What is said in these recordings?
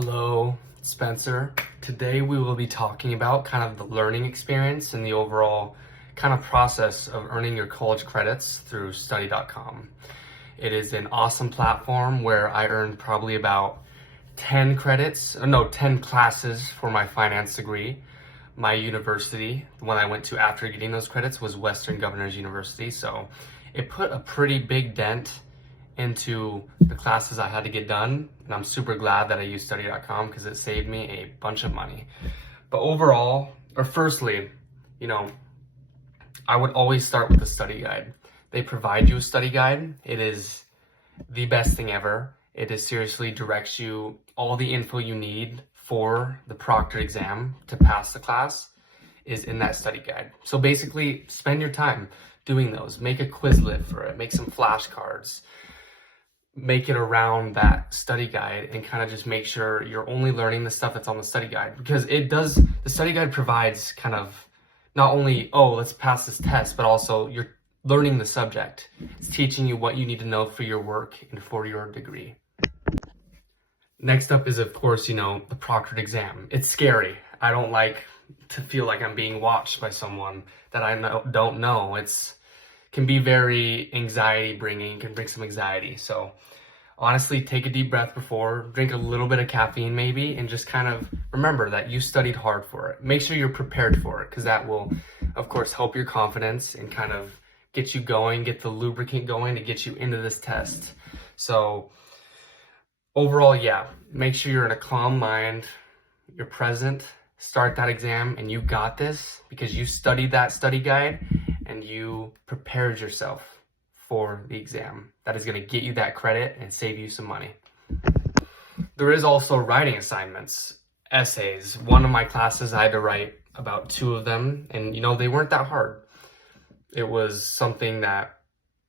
Hello, Spencer. Today we will be talking about kind of the learning experience and the overall kind of process of earning your college credits through study.com. It is an awesome platform where I earned probably about 10 classes for my finance degree. My university, the one I went to after getting those credits, was Western Governors University, so it put a pretty big dent into the classes I had to get done, and I'm super glad that I used study.com because it saved me a bunch of money. But overall, or firstly, I would always start with a study guide. They provide you a study guide. It is the best thing ever. It is seriously directs you all the info you need for the proctored exam to pass the class is in that study guide. So basically, spend your time doing those. Make a Quizlet for it. Make some flashcards. Make it around that study guide and kind of just make sure you're only learning the stuff that's on the study guide, because the study guide provides kind of not only, let's pass this test, but also you're learning the subject. It's teaching you what you need to know for your work and for your degree. Next up is, of course, the proctored exam. It's scary. I don't like to feel like I'm being watched by someone that I don't know. Can be very anxiety bringing, can bring some anxiety. So honestly, take a deep breath before, drink a little bit of caffeine maybe, and just kind of remember that you studied hard for it. Make sure you're prepared for it, because that will, of course, help your confidence and kind of get you going, get the lubricant going to get you into this test. So overall, make sure you're in a calm mind, you're present, start that exam, and you got this because you studied that study guide and you prepared yourself for the exam. That is going to get you that credit and save you some money. There is also writing assignments, essays. One of my classes, I had to write about 2 of them, and they weren't that hard. It was something that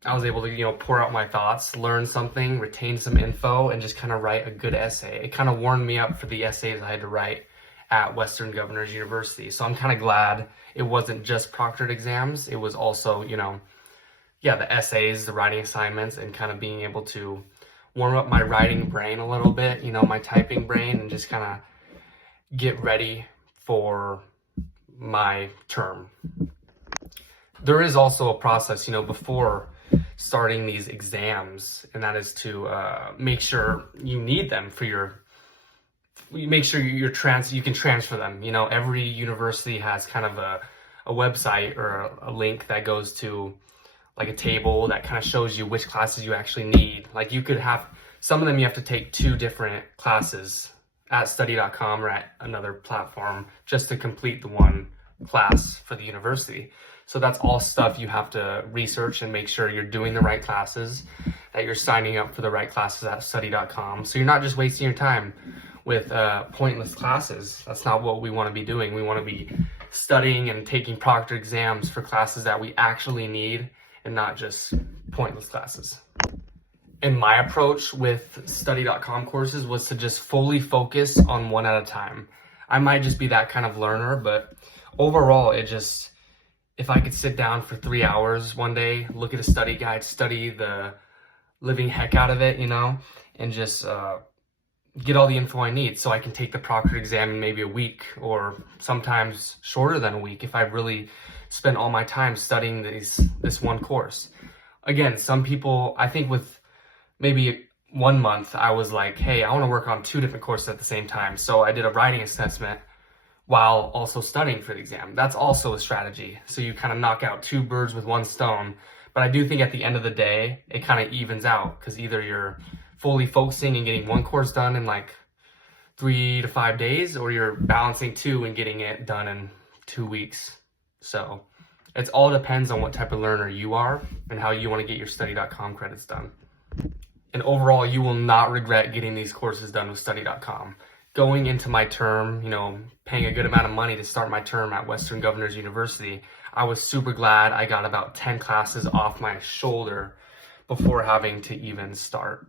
I was able to, pour out my thoughts, learn something, retain some info, and just kind of write a good essay. It kind of warmed me up for the essays I had to write at Western Governors University. So I'm kind of glad it wasn't just proctored exams. It was also, the essays, the writing assignments, and kind of being able to warm up my writing brain a little bit, my typing brain, and just kind of get ready for my term. There is also a process, before starting these exams, and that is to make sure you need them for make sure you can transfer them. Every university has kind of a website or a link that goes to like a table that kind of shows you which classes you actually need. Like you could have, some of them you have to take 2 different classes at study.com or at another platform just to complete the one class for the university. So that's all stuff you have to research and make sure you're doing the right classes, that you're signing up for the right classes at study.com. So you're not just wasting your time with pointless classes. That's not what we want to be doing. We want to be studying and taking proctored exams for classes that we actually need and not just pointless classes. And my approach with study.com courses was to just fully focus on one at a time. I might just be that kind of learner, but overall, if I could sit down for 3 hours one day, look at a study guide, study the living heck out of it, and just get all the info I need so I can take the proctored exam in maybe a week, or sometimes shorter than a week if I really spend all my time studying this one course. Again, some people, I think with maybe 1 month, I was like, hey, I want to work on 2 different courses at the same time. So I did a writing assessment while also studying for the exam. That's also a strategy. So you kind of knock out 2 birds with 1 stone. But I do think at the end of the day, it kind of evens out, because either you're fully focusing and getting 1 course done in like 3 to 5 days, or you're balancing 2 and getting it done in 2 weeks. So it all depends on what type of learner you are and how you want to get your study.com credits done. And overall, you will not regret getting these courses done with study.com. Going into my term, paying a good amount of money to start my term at Western Governors University, I was super glad I got about 10 classes off my shoulder before having to even start.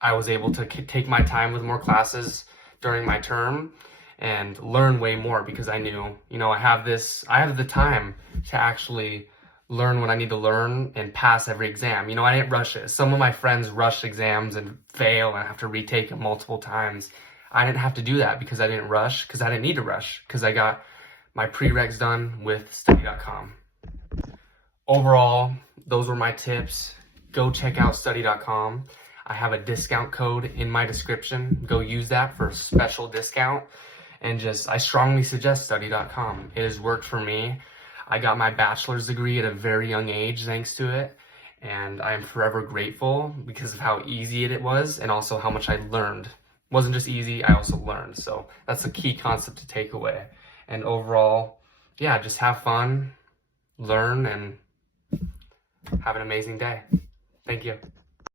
I was able to take my time with more classes during my term and learn way more, because I knew, I have the time to actually learn what I need to learn and pass every exam. I didn't rush it. Some of my friends rush exams and fail and have to retake it multiple times. I didn't have to do that because I didn't rush, because I didn't need to rush, because I got my prereqs done with study.com. Overall, those were my tips. Go check out study.com. I have a discount code in my description. Go use that for a special discount. And I strongly suggest study.com. It has worked for me. I got my bachelor's degree at a very young age thanks to it. And I am forever grateful because of how easy it was and also how much I learned. It wasn't just easy, I also learned. So that's a key concept to take away. And overall, yeah, just have fun, learn, and have an amazing day. Thank you.